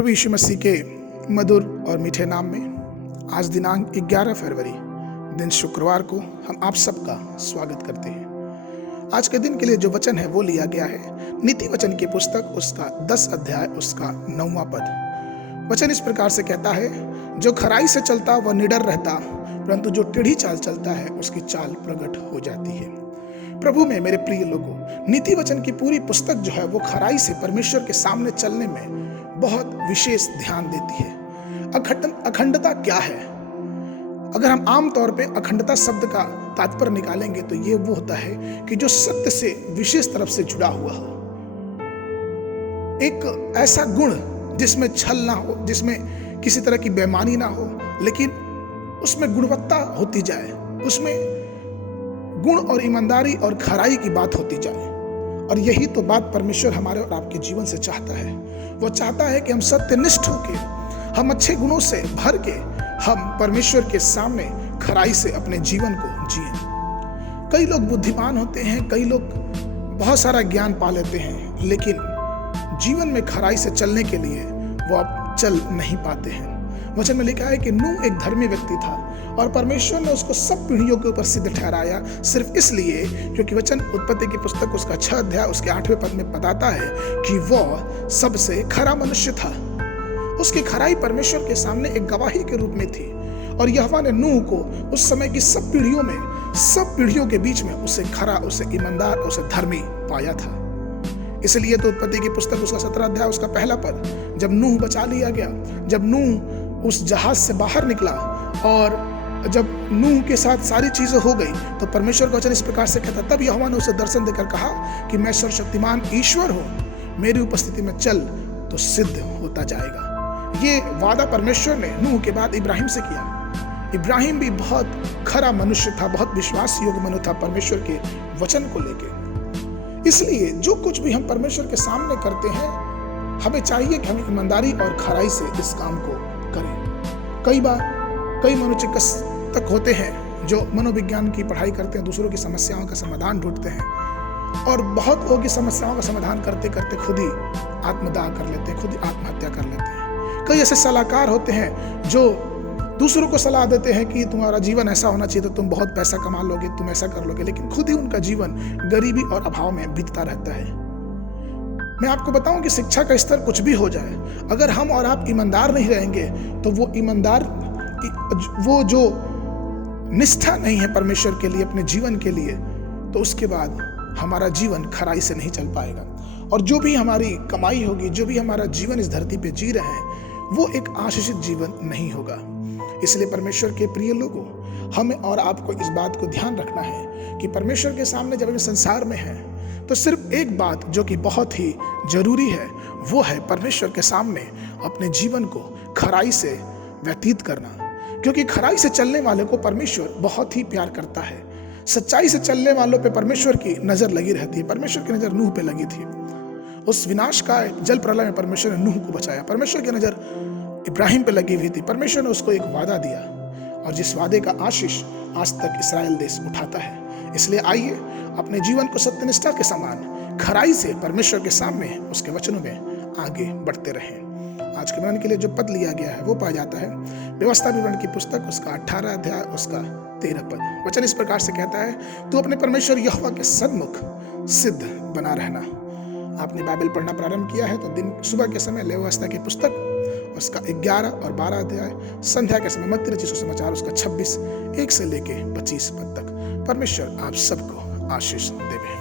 प्रभु यीशु मसीह के मधुर और मीठे नाम में आज दिनांक 11 फरवरी दिन शुक्रवार को हम आप सबका स्वागत करते हैं। आज के दिन के लिए जो वचन है वो लिया गया है नीति वचन की पुस्तक उसका 10 अध्याय उसका 9वां पद। वचन इस प्रकार से कहता है, जो खराई से चलता वह निडर रहता, परंतु जो टेढ़ी चाल चलता है उसकी चाल प्रकट हो जाती है। प्रभु में मेरे प्रिय लोगों, नीति वचन की पूरी पुस्तक जो है वो खराई से परमेश्वर के सामने चलने में बहुत विशेष ध्यान देती है। अखंडता क्या है? अगर हम आम तौर पे अखंडता शब्द का तात्पर्य निकालेंगे तो ये वो होता है कि जो सत्य से विशेष तरफ से जुड़ा हुआ हो, एक ऐसा गुण जिसमें छल ना हो, जिसमें किसी तरह की बेईमानी ना हो, लेकिन उसमें गुणवत्ता होती जाए, उसमें गुण और ईमानदारी और खराई की बात होती जाए। और यही तो बात परमेश्वर हमारे और आपके जीवन से चाहता है। वो चाहता है कि हम सत्यनिष्ठ होके, हम अच्छे गुणों से भर के हम परमेश्वर के सामने खराई से अपने जीवन को जिए। कई लोग बुद्धिमान होते हैं, कई लोग बहुत सारा ज्ञान पा लेते हैं, लेकिन जीवन में खराई से चलने के लिए वो अब चल नहीं पाते हैं। वचन में लिखा है कि नूह एक धर्मी व्यक्ति था और परमेश्वर ने उसको सब पीढ़ियों के ऊपर सिद्ध ठहराया, सिर्फ इसलिए क्योंकि वचन उत्पत्ति की पुस्तक उसका 6 अध्याय उसके 8वें पद में बताता है कि वह सबसे खरा मनुष्य था। उसकी खराई परमेश्वर के सामने एक गवाही के रूप में थी और यहोवा ने नूह को उस समय की सब पीढ़ियों के बीच में उसे खरा, उसे ईमानदार, उसे धर्मी पाया था। इसलिए तो उत्पत्ति की पुस्तक उसका 17 अध्याय उसका पहला पद, जब नूह बचा लिया गया, जब नूह उस जहाज से बाहर निकला और जब नूह के साथ सारी चीजें हो गई, तो परमेश्वर का वचन इस प्रकार से कहता, तब यहोवा ने उसे दर्शन देकर कहा कि मैं सर्वशक्तिमान ईश्वर हूं, मेरी उपस्थिति में चल तो सिद्ध होता जाएगा। ये वादा परमेश्वर ने नूह के बाद इब्राहिम से किया। इब्राहिम भी बहुत खरा मनुष्य था, बहुत विश्वास योग्य मनुष्य था परमेश्वर के वचन को लेकर। इसलिए जो कुछ भी हम परमेश्वर के सामने करते हैं, हमें चाहिए कि हम ईमानदारी और खराई से इस काम को करें। कई बार कई मनोचिकित्सक होते हैं जो मनोविज्ञान की पढ़ाई करते हैं, दूसरों की समस्याओं का समाधान ढूंढते हैं और बहुत लोगों की समस्याओं का समाधान करते करते खुद ही आत्मदाह कर लेते हैं, खुद ही आत्महत्या कर लेते हैं। कई ऐसे सलाहकार होते हैं जो दूसरों को सलाह देते हैं कि तुम्हारा जीवन ऐसा होना चाहिए तो तुम बहुत पैसा कमा लोगे, तुम ऐसा कर लोगे, लेकिन खुद ही उनका जीवन गरीबी और अभाव में बीतता रहता है। मैं आपको बताऊं कि शिक्षा का स्तर कुछ भी हो जाए, अगर हम और आप ईमानदार नहीं रहेंगे तो वो जो निष्ठा नहीं है परमेश्वर के लिए, अपने जीवन के लिए, तो उसके बाद हमारा जीवन खराई से नहीं चल पाएगा। और जो भी हमारी कमाई होगी, जो भी हमारा जीवन इस धरती पे जी रहे हैं, वो एक आशीषित जीवन नहीं होगा। इसलिए परमेश्वर के प्रिय लोगों, हमें और आपको इस बात को ध्यान रखना है कि परमेश्वर के सामने जब हम संसार में हैं तो सिर्फ एक बात जो कि बहुत ही जरूरी है, वो है परमेश्वर के सामने अपने जीवन को खराई से व्यतीत करना। क्योंकि खराई से चलने वाले को परमेश्वर बहुत ही प्यार करता है। सच्चाई से चलने वालों पे परमेश्वर की नजर लगी रहती है। परमेश्वर की नजर नूह पे लगी थी। उस विनाश का जल प्रलय में परमेश्वर ने नूह को बचाया। परमेश्वर की नजर इब्राहिम पे लगी हुई थी। परमेश्वर ने उसको एक वादा दिया और जिस वादे का आशीष आज तक इस्राएल देश उठाता है। इसलिए आइए अपने जीवन को सत्यनिष्ठा के समान खराई से परमेश्वर के सामने उसके वचनों में आगे बढ़ते रहें। आज के वर्णन के लिए जो पद लिया गया है वो पाया जाता है व्यवस्था विवरण की पुस्तक उसका 18 अध्याय उसका 13 पद। वचन इस प्रकार से कहता है, तू अपने परमेश्वर यहोवा के सन्मुख सिद्ध बना रहना। आपने बाइबल पढ़ना प्रारंभ किया है तो दिन सुबह के समय व्यवस्था की पुस्तक उसका 11 और 12 अध्याय, संध्या के समय मत्ती रचित सुसमाचार उसका 26 1 से लेके 25 पद तक। परमेश्वर आप सबको आशीष देवे।